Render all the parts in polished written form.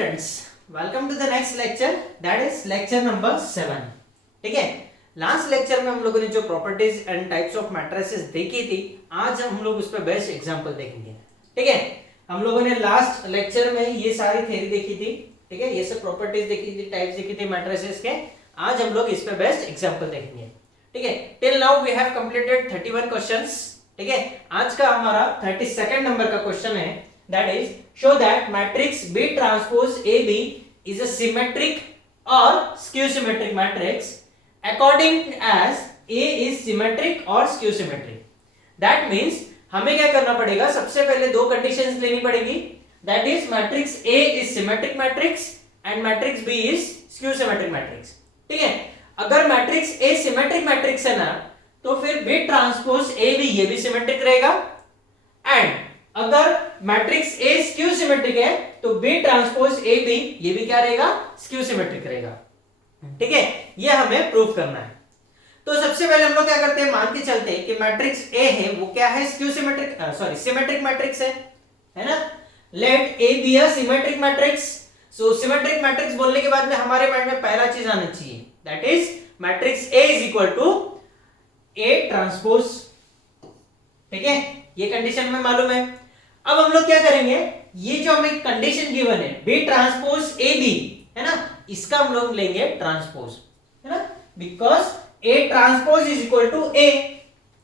Students, welcome to the next lecture, that is lecture number 7। ठीक है, last lecture में हम लोगों ने जो properties and types of matrices देखी थी, आज हम लोग उस पर बेस्ट एग्जांपल देखेंगे। ठीक है, हम लोगों ने लास्ट लेक्चर में ये सारी थ्योरी देखी थी। ठीक है, ये सब प्रॉपर्टीज देखी थी, टाइप्स देखी थी मैट्रिसेस के। आज हम लोग इस पे बेस्ट एग्जांपल देखेंगे। ठीक है, till now we have completed 31 questions. ठीक है, आज का हमारा 32nd नंबर का क्वेश्चन है, that is show that matrix B transpose AB is a symmetric or skew symmetric matrix according as A is symmetric or skew symmetric। that means हमें क्या करना पड़ेगा, सबसे पहले दो कंडीशंस लेनी पड़ेगी, that is matrix A is symmetric matrix and matrix B is skew symmetric matrix। ठीक है, अगर मैट्रिक्स A सिमेट्रिक मैट्रिक्स है ना, तो फिर B ट्रांसपोज A भी ये भी सिमेट्रिक रहेगा, एंड अगर मैट्रिक्स A स्क्यू सिमेट्रिक है तो B ट्रांसपोज A भी ये भी क्या रहेगा, स्क्यू सिमेट्रिक रहेगा। ठीक है, ये हमें प्रूव करना है। तो सबसे पहले हम लोग क्या करते हैं, मान के चलते हैं कि मैट्रिक्स A है वो क्या है, स्क्यू सिमेट्रिक सिमेट्रिक मैट्रिक्स है ना। Let A be a symmetric matrix. So symmetric matrix बोलने के बाद में हमारे माइंड में पहला चीज आना चाहिए, that is matrix A is equal to A transpose. ठीक है, ये कंडीशन में मालूम है। अब हम लोग क्या करेंगे, ये जो हमें कंडीशन गिवन है B ट्रांसपोज A B है ना, इसका हम लोग लेंगे ट्रांसपोज, है ना, because A transpose is equal to A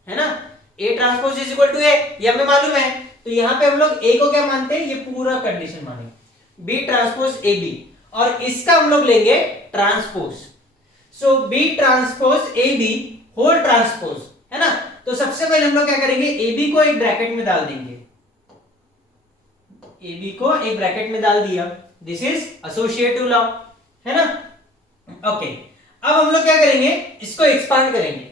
है ना, A transpose is equal to A, ये हमें मालूम है। तो यहां पे हम लोग A को क्या मानते हैं, ये पूरा कंडीशन मानेंगे B ट्रांसपोज A B, और इसका हम लोग लेंगे transpose. So B transpose A B whole transpose, है ना। तो सबसे पहले हम लोग क्या करेंगे, A B को एक ब्रैकेट में डाल देंगे, ए बी को एक ब्रैकेट में डाल दिया, दिस इज एसोसिएटिव लॉ, है ना। ओके, अब हम लोग क्या करेंगे, इसको एक्सपांड करेंगे।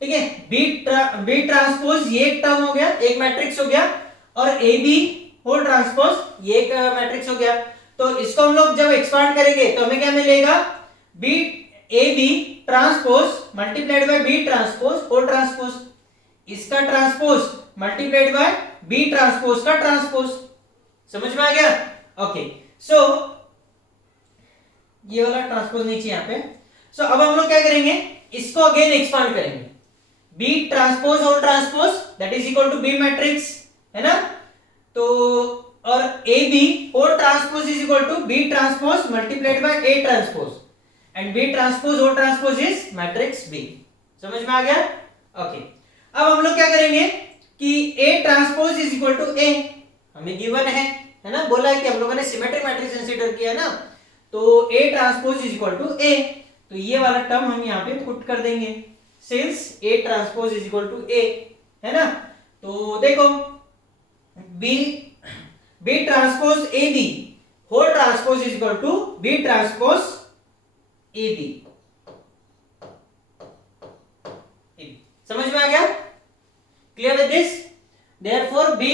ठीक है, बी ट्रांसपोज ये एक टर्म हो गया, एक मैट्रिक्स हो गया, और ए बी होल ट्रांसपोज ये एक मैट्रिक्स हो गया। तो इसको हम लोग जब एक्सपांड करेंगे तो हमें क्या मिलेगा, B A B transpose multiplied by B transpose whole transpose, इसका transpose multiplied by B transpose का ट्रांसपोज। समझ में आ गया। ओके, सो ये वाला ट्रांसपोज नीचे यहां पे। सो अब हम लोग क्या करेंगे, इसको अगेन एक्सपांड करेंगे, B transpose whole transpose that is equal to B matrix, है ना। तो और A B whole transpose is equal to B transpose multiplied by A transpose, and B transpose whole transpose is matrix B. समझ में आ गया। Okay, अब हम लोग क्या करेंगे कि A transpose is equal to A हमें गिवन है ना, बोला है कि हम लोगों ने सिमेट्रिक मैट्रिक्स कंसीडर किया ना, तो A transpose is equal to A, तो ये वाला टर्म हम यहाँ पे पुट कर देंगे, since A transpose is equal to A, है ना। तो देखो B transpose AB whole transpose is equal to B transpose AB। समझ में आ गया, clear with this. Therefore B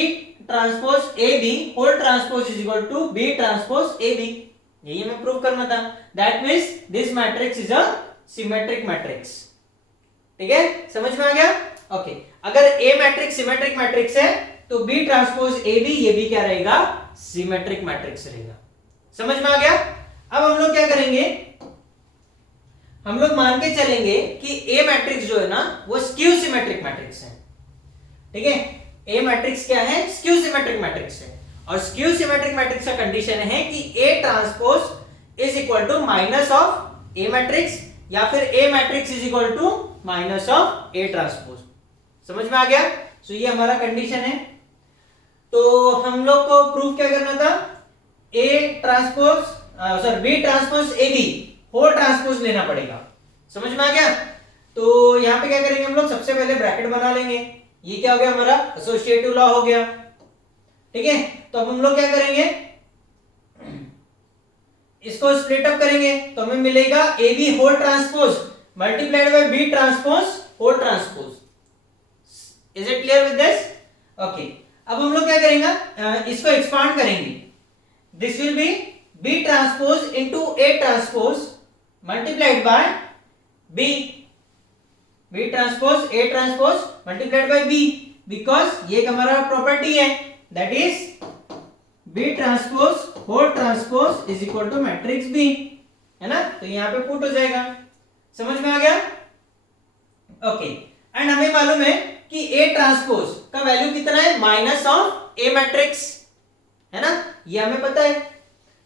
transpose AB whole transpose is equal to B transpose AB, यही हमें प्रूव करना था। That means this matrix is a symmetric matrix. ठीक है, समझ में आ गया। ओके, अगर A मैट्रिक्स सिमेट्रिक मैट्रिक्स है तो B ट्रांसपोज AB ये भी क्या रहेगा, सिमेट्रिक मैट्रिक्स रहेगा। समझ में आ गया। अब हम लोग क्या करेंगे, हम लोग मान के चलेंगे कि A मैट्रिक्स जो है ना वो स्क्यू सिमेट्रिक मैट्रिक्स है। ठीक है, A मैट्रिक्स क्या है, स्क्यू सिमेट्रिक मैट्रिक्स है, और स्क्यू सिमेट्रिक मैट्रिक्स का कंडीशन है कि A transpose is equal to minus of A matrix, या फिर A matrix is equal to minus of A transpose. समझ में आ गया। सो ये हमारा कंडीशन है। तो हम लोग को प्रूफ क्या करना था, A transpose B transpose AB whole transpose लेना पड़ेगा। समझ में आ गया। तो यहां पे क्या करेंगे, हम लोग सबसे पहले ब्रैकेट बना लेंगे, ये क्या हो गया हमारा, एसोसिएटिव लॉ हो गया। ठीक है, तो अब हम लोग क्या करेंगे, इसको स्प्लिट अप करेंगे तो हमें मिलेगा A B whole transpose multiplied by B transpose whole transpose. Is it clear with this. Okay, अब हम लोग क्या करेंगे, इसको एक्सपांड करेंगे, this will be B transpose into A transpose multiplied by B, B transpose A transpose multiplied by B, because ये हमारा property है, that is B transpose whole transpose transpose is equal to matrix B, है ना, तो यहाँ पे put हो जाएगा। समझ में आ गया? ओके, एंड हमें मालूम है कि ए ट्रांसपोज का वैल्यू कितना है, माइनस ऑफ ए मैट्रिक्स, है ना, ये हमें पता है।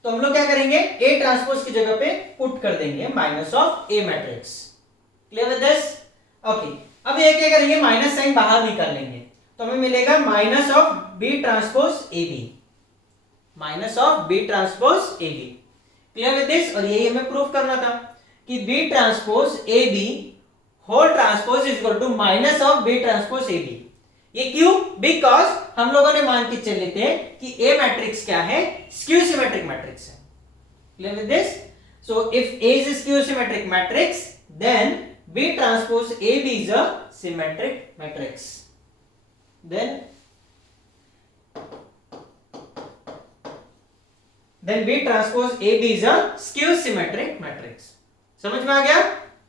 तो हम लोग क्या करेंगे, ए ट्रांसपोज की जगह पे पुट कर देंगे minus of A matrix. Clear with this? Okay, अब ये क्या करेंगे, माइनस साइन बाहर निकाल लेंगे, तो हमें मिलेगा minus of B transpose A B, minus of B transpose A B. Clear with this? और यही हमें प्रूफ करना था कि B transpose A B whole transpose is equal to minus of B transpose A B. ये क्यों? Because हम लोगों ने मान के चले थे कि ए मैट्रिक्स क्या है, स्क्यू सिमेट्रिक मैट्रिक्स है। Clear with this? So if A is a skew symmetric matrix, then B transpose AB is a symmetric matrix. Then B transpose AB is a skew symmetric matrix. समझ में आ गया?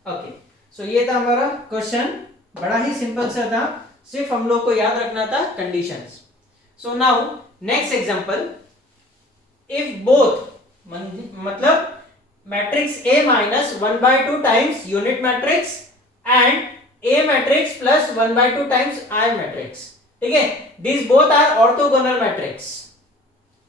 Okay, सो ये था हमारा question, बड़ा ही simple सा था, सिर्फ हम लोग को याद रखना था conditions. So now next example, if both मतलब matrix A minus 1/2 times unit matrix and A matrix plus 1/2 times I matrix, ठीक है, these both are orthogonal matrix,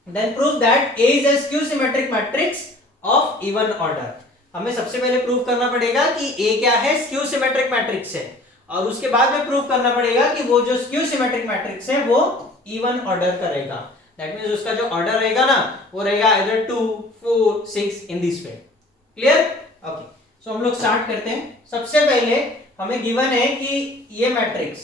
then prove that A is a skew symmetric matrix of even order। हमें सबसे पहले prove करना पड़ेगा कि A क्या है, स्क्यू सिमेट्रिक मैट्रिक्स है, और उसके बाद में प्रूव करना पड़ेगा कि वो जो स्क्यू सिमेट्रिक मैट्रिक्स है वो इवन ऑर्डर का रहेगा। दैट मींस उसका जो ऑर्डर रहेगा ना, वो रहेगा either 2, 4, 6 इन दिस वे। क्लियर? ओके, सो हम लोग स्टार्ट करते हैं। सबसे पहले हमें गिवन है कि ये matrix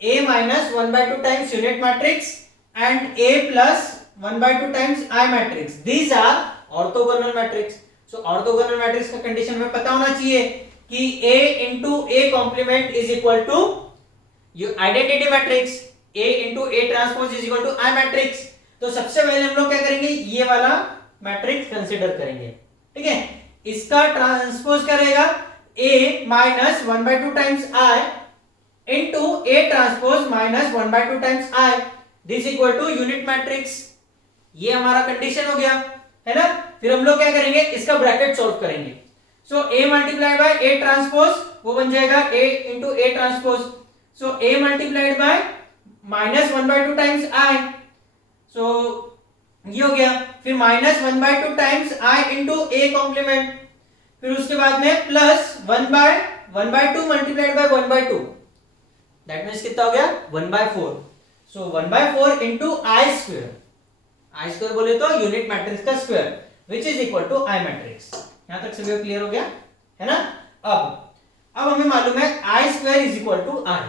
A minus 1/2 times unit matrix and A plus 1/2 times I matrix, these are orthogonal matrix. So orthogonal matrix का कंडीशन में पता होना चाहिए कि A into A complement is equal to identity matrix, A into A transpose is equal to I matrix. तो सबसे पहले हम लोग क्या करेंगे, ये वाला मैट्रिक्स कंसीडर करेंगे, ठीक है, इसका ट्रांसपोज क्या रहेगा, A minus 1/2 times I into A transpose minus 1/2 times I, this equal to unit matrix. ये हमारा कंडीशन हो गया, है ना। फिर हम लोग क्या करेंगे, इसका ब्रैकेट सॉल्व करेंगे। So A multiplied by A transpose, वो बन जाएगा A into A transpose. So A multiplied by minus 1/2 times I, so ये हो गया। फिर minus 1/2 times I into A complement, फिर उसके बाद में plus 1/2 multiplied by 1/2, that means कितना हो गया, 1/4। So 1/4 into I square, I square बोले तो यूनिट मैट्रिक्स का square, which is equal to I matrix. यहां तक सभी क्लियर हो गया, है ना। अब हमें मालूम है I square is equal to I,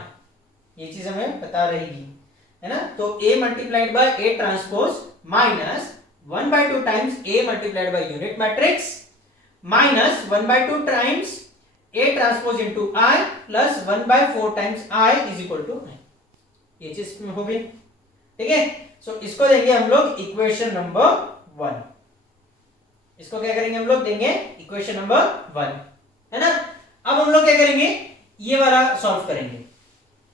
ये चीज हमें पता रहेगी, है ना। तो A multiplied by A transpose minus 1/2 times A multiplied by unit matrix minus 1/2 times A transpose into I plus 1/4 times I is equal to I, ये चीज हो गई, ठीक है। सो इसको देंगे हम लोग इक्वेशन नंबर 1, इसको क्या करेंगे हम लोग, देंगे इक्वेशन नंबर 1, है ना। अब हम लोग क्या करेंगे, ये वाला सॉल्व करेंगे,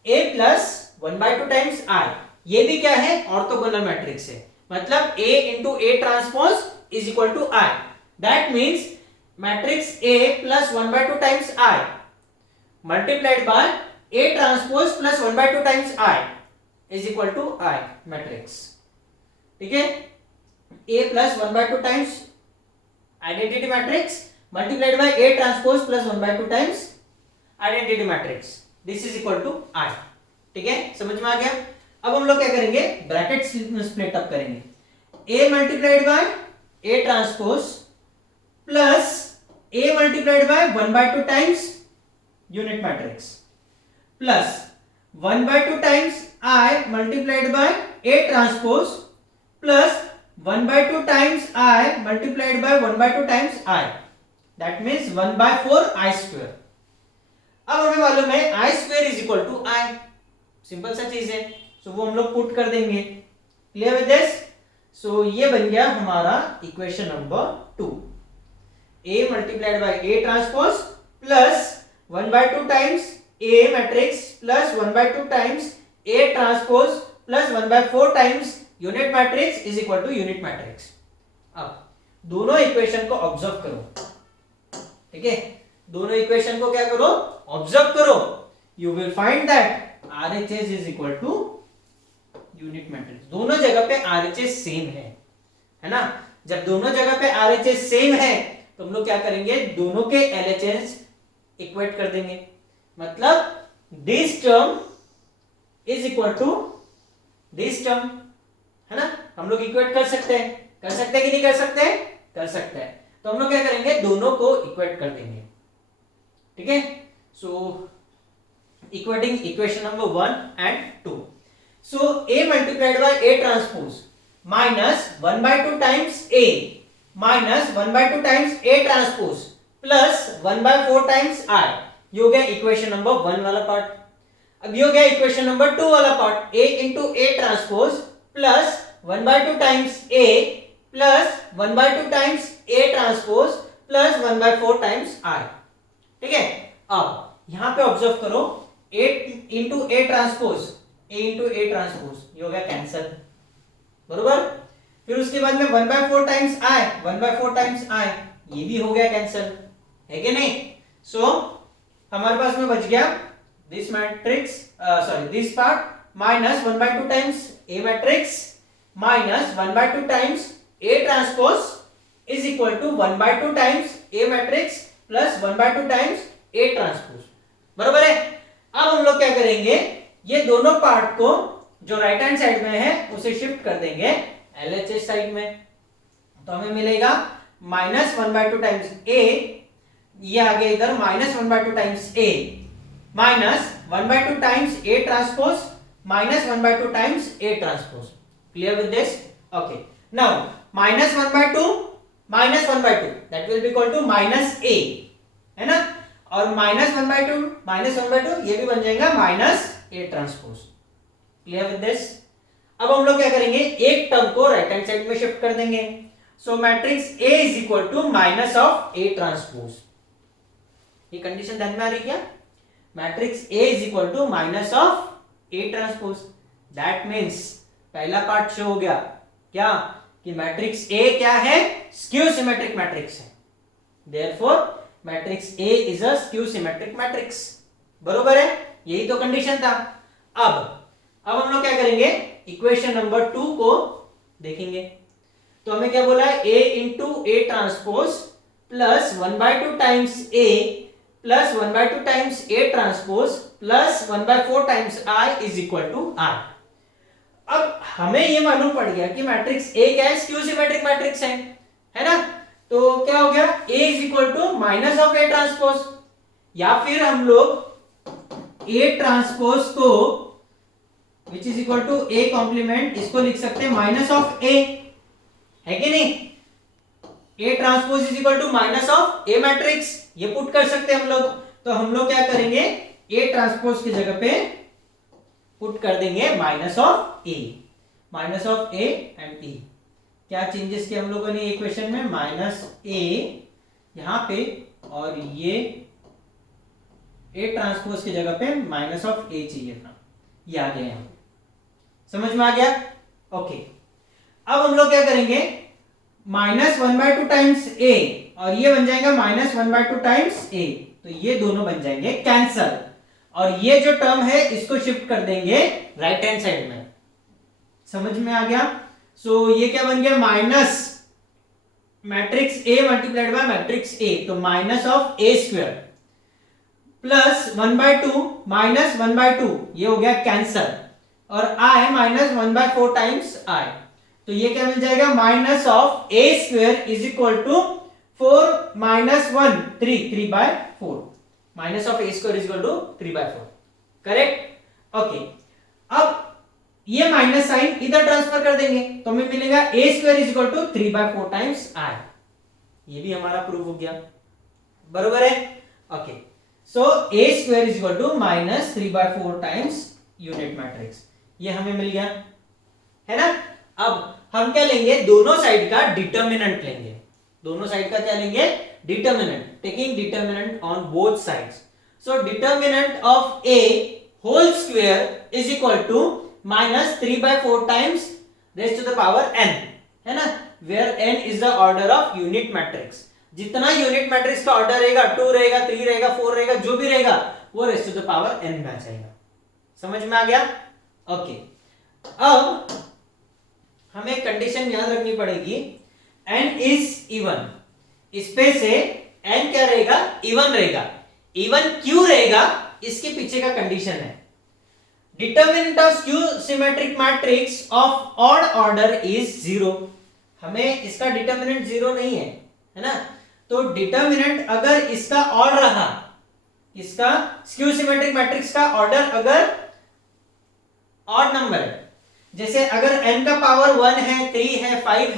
A प्लस 1/2 टाइम्स I, ये भी क्या है, ऑर्थोगोनल मैट्रिक्स है, मतलब A into A transpose is equal to I, that means matrix A plus 1/2 times I multiplied by A transpose plus 1/2 times I is equal to I matrix, ठीक है। A plus 1/2 times identity matrix multiplied by A transpose plus 1/2 times identity matrix, this is equal to I, ठीक है, समझ में आ गया। अब हम लोग क्या करेंगे, ब्रैकेट स्प्लिट अप करेंगे, A multiplied by A transpose plus A multiplied by 1/2 times unit matrix plus 1/2 times I multiplied by A transpose plus 1/2 times I multiplied by 1/2 times I, that means 1/4 I square. अब हमें मालूम है I square is equal to I, simple सा चीज है, सो वो हम लोग पुट कर देंगे। Clear with this? सो ये बन गया हमारा equation number 2, A multiplied by A transpose plus 1/2 times A matrix plus 1/2 times A transpose plus 1/4 times unit matrix is equal to unit matrix. अब दोनों इक्वेशन को ऑब्जर्व करो, ठीक है, दोनों इक्वेशन को क्या करो, ऑब्जर्व करो। You will find that RHS is equal to unit matrix. दोनों जगह पे RHS सेम है ना। जब दोनों जगह पे RHS सेम है तो हम लोग क्या करेंगे, दोनों के LHS इक्वेट कर देंगे। मतलब this term is equal to this term, है ना। हम लोग इक्वेट कर सकते हैं कि नहीं कर सकते? कर सकते हैं। तो हम लोग क्या करेंगे, दोनों को इक्वेट कर देंगे, ठीक है। सो equating equation number 1 and 2. So A multiplied by A transpose minus 1/2 times A minus 1/2 times A transpose plus 1/4 times I, ये हो गया इक्वेशन नंबर 1 वाला पार्ट। अब ये हो गया इक्वेशन नंबर 2 वाला part, A into A transpose plus 1/2 times A plus 1/2 times A transpose plus 1/4 times I, ठीक है। अब यहां पे ऑब्जर्व करो, A into A transpose, A into A transpose, ये हो गया कैंसल, बरोबर। फिर उसके बाद में 1/4 times I, 1/4 times I, ये भी हो गया कैंसल, है कि नहीं। सो हमारे पास में बच गया this matrix, sorry this part minus 1/2 times A matrix minus 1/2 times A transpose is equal to 1/2 times A matrix plus 1/2 times A transpose, बरोबर है। अब हम लोग क्या करेंगे, ये दोनों पार्ट को जो राइट हैंड साइड में है उसे शिफ्ट कर देंगे LHS साइड में। तो हमें मिलेगा माइनस 1/2 टाइम्स A, ये आगे इधर minus 1/2 times A minus 1/2 times A transpose minus 1/2 times A transpose. Clear with this? Okay, now minus 1/2 minus 1/2 that will be equal to minus A, है ना। और माइनस 1/2 ये भी बन जाएगा minus A transpose. Clear with this? अब हम लोग क्या करेंगे, एक टर्म को राइट हैंड साइड में शिफ्ट कर देंगे। So matrix A is equal to minus of A transpose. ये कंडीशन ध्यान में आ रही क्या? Matrix A is equal to minus of A transpose. That means पहला पार्ट शो हो गया क्या, कि मैट्रिक्स A क्या है, स्क्यू सिमेट्रिक मैट्रिक्स है। Therefore matrix A is a skew symmetric matrix, बरोबर है। यही तो कंडीशन था। अब हम लोग क्या करेंगे, इक्वेशन नंबर 2 को देखेंगे। तो हमें क्या बोला है, A into A transpose plus 1/2 times A plus 1/2 times A transpose plus 1/4 times I is equal to R। अब हमें ये मालूम पड़ गया कि मैट्रिक्स A क्या है, स्क्यू सिमेट्रिक मैट्रिक्स है ना। तो क्या हो गया, A is equal to minus of A transpose, या फिर हम लोग A ट्रांसपोज को which is equal to A complement, इसको लिख सकते हैं माइनस ऑफ A, है कि नहीं। A transpose is equal to minus of A matrix, ये पुट कर सकते हैं हम लोग। तो हम लोग क्या करेंगे, A ट्रांसपोज की जगह पे पुट कर देंगे minus of A, minus of A and E। क्या चेंजेस किया हम लोगों ने इक्वेशन में, माइनस A यहां पे और ये A ट्रांसपोज की जगह पे माइनस ऑफ A चाहिए था, ये आ गया यहां। समझ में आ गया? ओके, अब हम लोग क्या करेंगे, माइनस 1/2 टाइम्स A और ये बन जाएगा माइनस 1/2 टाइम्स A, तो ये दोनों बन जाएंगे कैंसल। और ये जो टर्म है इसको शिफ्ट कर देंगे राइट हैंड साइड में। समझ में आ गया? सो ये क्या बन गया, minus matrix A multiplied bye matrix A, तो minus of A square plus 1/2 minus 1/2, ये हो गया कैंसल। और I माइनस 1/4 टाइम्स I, तो ये क्या मिल जाएगा, minus of A square is equal to 4 minus 1 3/4, minus of A square is equal to 3/4, correct. Okay, अब ये माइनस साइन इधर ट्रांसफर कर देंगे तो हमें मिलेगा A square is equal to 3/4 times I। ये भी हमारा प्रूव हो गया, बरोबर है। Okay, so A square is equal to minus 3/4 times unit matrix, ये हमें मिल गया, है ना। अब हम क्या लेंगे, दोनों साइड का डिटर्मिनेंट लेंगे। दोनों साइड का क्या लेंगे, determinant, taking determinant on both sides. So determinant of A whole square is equal to minus 3/4 times raise to the power n, है ना। Where n is the order of unit matrix. जितना unit matrix का order रहेगा, 2 रहेगा, 3 रहेगा, 4 रहेगा, जो भी रहेगा वो raise to the power n में आ जाएगा। समझ में आ गया? ओके, अब हमें एक कंडीशन याद रखनी पड़ेगी, n इज इवन। इस पे से n क्या रहेगा? इवन रहेगा। इवन क्यों रहेगा? इसके पीछे का कंडीशन है, determinant of skew symmetric matrix of odd order is 0। हमें इसका डिटर्मिनेंट 0 नहीं है ना? तो डिटर्मिनेंट अगर इसका ऑड रहा, इसका स्क्यू सिमेट्रिक मैट्रिक्स का ऑर्डर अगर ऑड नंबर है, जैसे अगर n का पावर 1 है, 3 है, 5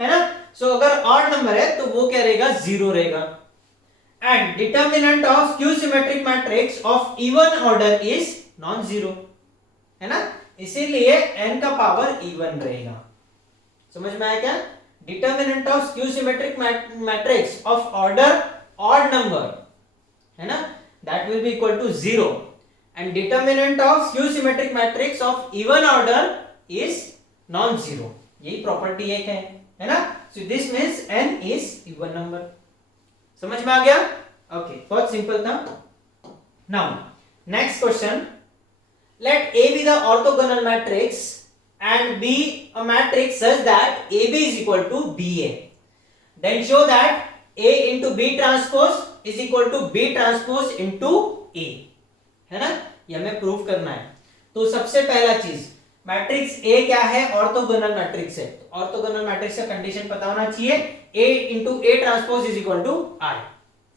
है ना? सो अगर ऑड नंबर है तो वो क्या रहेगा? 0 रहेगा। And determinant of skew symmetric matrix of even order is non zero, है ना? इसीलिए n का पावर इवन रहेगा। समझ में आया क्या? Determinant of skew symmetric matrix of order odd number, है ना, that will be equal to 0 and determinant of skew symmetric matrix of even order is non zero. यही प्रॉपर्टी एक है ना? So this means n is even number. समझ में आ गया? ओके, बहुत सिंपल था। Now next question, let A be the orthogonal matrix and be a matrix such that AB is equal to BA. Then show that A into B transpose is equal to B transpose into A, है ना? ये हमें prove करना है। तो सबसे पहला चीज, मैट्रिक्स A क्या है? ऑर्थोगोनल मैट्रिक्स है। तो ऑर्थोगोनल मैट्रिक्स का कंडीशन पता होना चाहिए, A into A transpose is equal to I।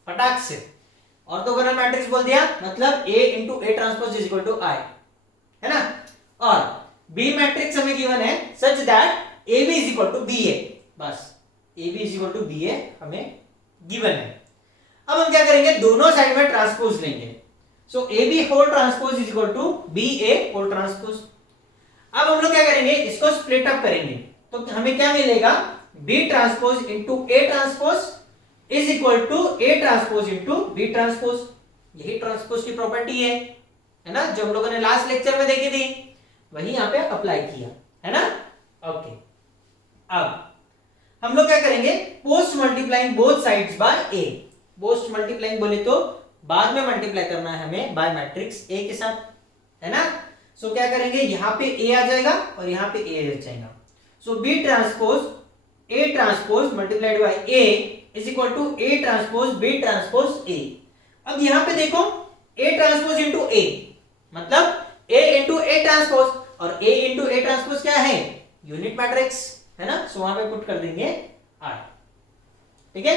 फटाक से ऑर्थोगोनल मैट्रिक्स बोल दिया, मतलब A into A transpose is equal to I, है ना? और बी मैट्रिक्स हमें गिवन है such that A B is equal to B A, बस A B is equal to B A हमें गिवन है। अब हम क्या करेंगे? दोनों साइड में ट्रांसपोज लेंगे। So A B whole transpose is equal to B A whole transpose. अब हम लोग क्या करेंगे? इसको स्प्लिट अप करेंगे, तो हमें क्या मिलेगा? B transpose into A transpose is equal to A transpose into B transpose. यही ट्रांसपोज की प्रॉपर्टी है ना, जो हम लोगों ने लास्ट लेक्चर में देखी थी, वही यहां पे अप्लाई किया, है ना? ओके, अब हम लोग क्या करेंगे? Post multiplying both sides by A. Post multiplying बोले तो बाद में मल्टीप्लाई करना है हमें बाय मैट्रिक्स ए के साथ, है ना? सो क्या करेंगे? यहां पे ए आ जाएगा और यहां पे ए आ जाएगा। So B transpose A transpose multiplied by A is equal to A transpose B transpose A. अब यहां पे देखो, ए ट्रांसपोज इंटू ए मतलब A इंटू ए ट्रांसपोज, और A इंटू ए ट्रांसपोज क्या है? यूनिट मैट्रिक्स, है ना? सो वहां पे पुट कर देंगे I, ठीक है?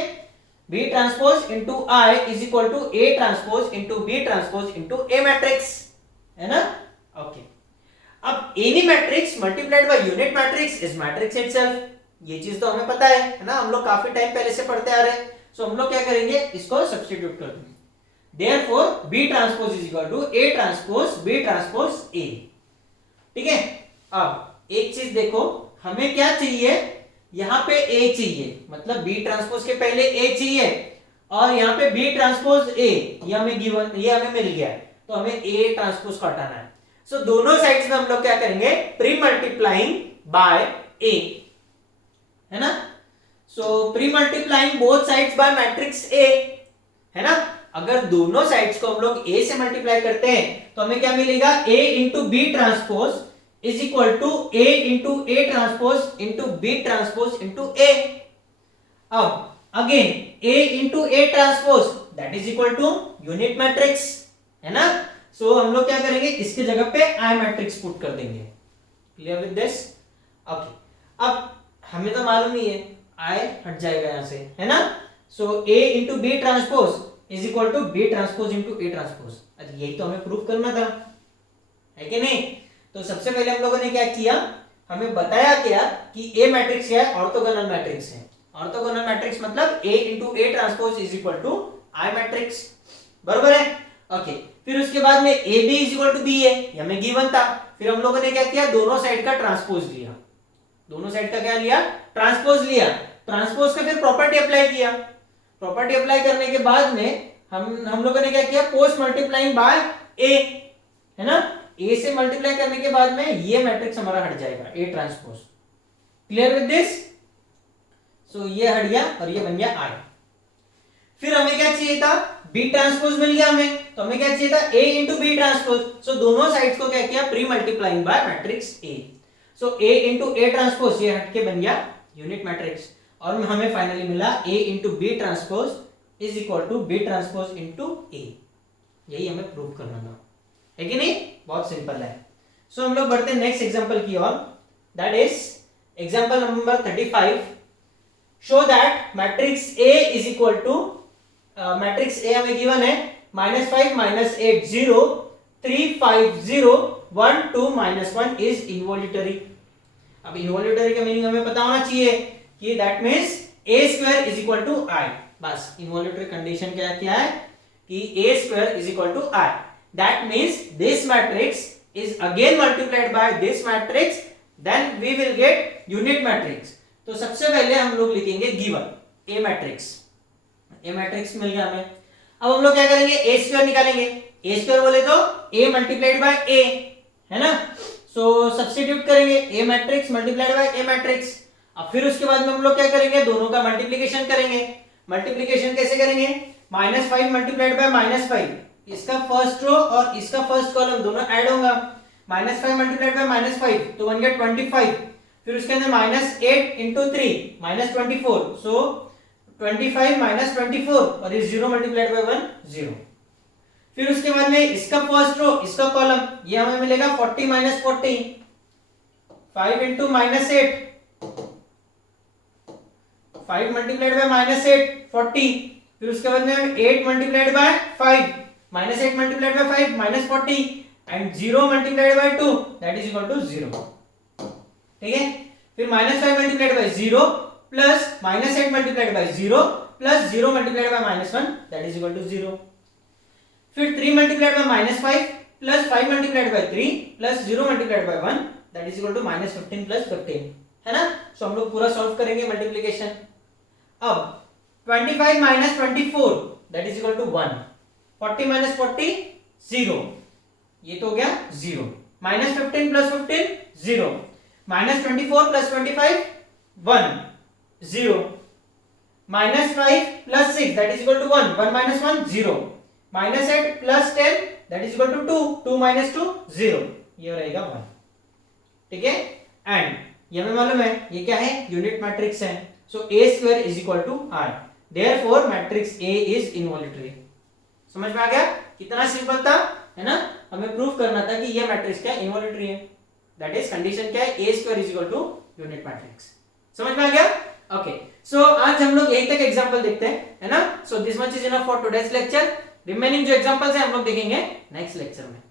B transpose into I is equal to A transpose into B transpose into A matrix, है ना? ओके, अब any matrix multiplied by unit matrix is matrix itself. ये चीज तो हमें पता है ना? हम लोग काफी टाइम पहले से पढ़ते आ रहे हैं। सो हम लोग क्या करेंगे? इसको सब्स्टिट्यूट कर देंगे। Therefore, B transpose is equal to A transpose B transpose A, ठीक है? अब एक चीज देखो, हमें क्या चाहिए? यहाँ पे A चाहिए, मतलब B ट्रांसपोज के पहले A चाहिए, और यहाँ पे B ट्रांसपोज A, ये हमें गिवन, ये हमें मिल गया है, तो हमें A ट्रांसपोज को हटाना है। सो दोनों साइड्स में हम लोग क्या करेंगे? प्री मल्टीप्लाइंग बाय A, है ना? सो pre multiplying both sides by matrix A, है ना? अगर दोनों साइड्स को हम लोग A से मल्टीप्लाई करते हैं तो हमें क्या मिलेगा? A into B transpose is equal to A into A transpose into B transpose into A। अब again A into A transpose that is equal to unit matrix, है ना? सो हम लोग क्या करेंगे? इसके जगह पे I मैट्रिक्स पुट कर देंगे। Clear with this? ओके, अब हमें तो मालूम ही है, I हट जाएगा यहां से, है ना? So A into B transpose is equal to B transpose into A transpose. अच्छा, यही तो हमें प्रूव करना था, है कि नहीं? तो सबसे पहले हम लोगों ने क्या किया? हमें बताया क्या कि ए मैट्रिक्स क्या है? ऑर्थोगोनल मैट्रिक्स है। ऑर्थोगोनल मैट्रिक्स मतलब A into A transpose is equal to I matrix, बरोबर है? ओके, फिर उसके बाद में A B is equal to B A, हमें गिवन था। फिर हम लोगों ने क्या किया? दोनों साइड का ट्रांसपोज लिया। दोनों साइड का क्या लिया? ट्रांसपोज लिया। ट्रांसपोज का फिर प्रॉपर्टी अप्लाई किया। प्रॉपर्टी अप्लाई करने के बाद में हम लोगों ने क्या किया? पोस्ट मल्टीप्लाइंग बाय ए, है ना? ए से मल्टीप्लाई करने के बाद में ये मैट्रिक्स हमारा हट जाएगा, A transpose. Clear with this? So ये हट गया और ये बन गया आई। फिर हमें क्या चाहिए था, बी ट्रांसपोज मिल गया हमें, तो हमें क्या चाहिए था, ए इंटू बी ट्रांसपोज। सो दोनों साइड्स को क्या किया, pre multiplying by matrix A. So A into A transpose ये हट के बन गया यूनिट मैट्रिक्स, और हमें फाइनली मिला A into B transpose is equal to B transpose into A. यही हमें प्रूव करना था, है कि नहीं, बहुत सिंपल है। सो हम लोग बढ़ते हैं नेक्स्ट एग्जांपल की ओर, that is example number 35। Show that matrix A is equal to, matrix A हमें गिवन है -5 -8 0 3 5 0 1 2 -1 इज इनवॉल्यूटरी। अब इनवॉल्यूटरी का मीनिंग हमें पता होना चाहिए कि that means a square is equal to i। बस इनवॉल्यूटरी कंडीशन क्या है कि a square is equal to i। That means this matrix is again multiplied by this matrix, then we will get unit matrix। तो सबसे पहले हम लोग लिखेंगे given a matrix, a matrix मिल गया हमें। अब हम लोग क्या करेंगे, a स्क्वायर निकालेंगे। a स्क्वायर बोले तो a मल्टीप्लाइड बाय a, है ना। सो सब्स्टिट्यूट करेंगे a matrix multiplied by a matrix. अब फिर उसके बाद में हम लोग क्या करेंगे, दोनों का मल्टीप्लिकेशन करेंगे। मल्टीप्लिकेशन कैसे करेंगे, -5 मल्टीप्लाइड बाय -5, इसका फर्स्ट रो और इसका फर्स्ट कॉलम दोनों ऐड होगा। -5 मल्टीप्लाइड बाय -5 तो बन गया 25। फिर उसके अंदर -8 इंटू 3 -24, सो 25 -24 और इस 0 मल्टीप्लाइड बाय 1 0। फिर उसके बाद में इसका फर्स्ट रो इसका कॉलम ये हमें मिलेगा 40 -40, 5 इंटू -8, 5 मल्टीप्लाइड बाय -8 40। फिर उसके बाद में 8 multiplied by 5, -8 multiplied by 5 -40 and 0 multiplied by 2 that is equal to 0। ठीक है, फिर -5 multiplied by 0 plus -8 multiplied by 0 plus 0 multiplied by -1 that is equal to 0। फिर 3 multiplied by -5 plus 5 multiplied by 3 plus 0 multiplied by 1 that is equal to -15 plus 15, है ना। सो हम लोग पूरा solve करेंगे मल्टीप्लिकेशन। अब 25 -24 दैट इज इक्वल टू 1, 40 -40 0, ये तो हो गया 0, -15 plus 15 0, -24 plus 25 1 0, -5 plus 6 that is equal to 1, 1 - 1 0, -8 plus 10 that is equal to 2, 2 - 2 0, ये रहेगा 1। ठीक है, एंड ये हमें मालूम है ये क्या है, यूनिट मैट्रिक्स है। So a square is equal to i, therefore matrix a is involutory. समझ में आ गया, कितना सिंपल था, है ना। हमें प्रूफ करना था कि ये मैट्रिक्स क्या इनवॉल्यूटरी है, दैट इज कंडीशन क्या है, a square is equal to unit matrix. समझ में आ गया, ओके। सो आज हम लोग यहीं तक एग्जांपल देखते हैं, है ना। So this much is enough for today's lecture. Remaining जो एग्जांपल्स हैं हम लोग देखेंगे नेक्स्ट लेक्चर में।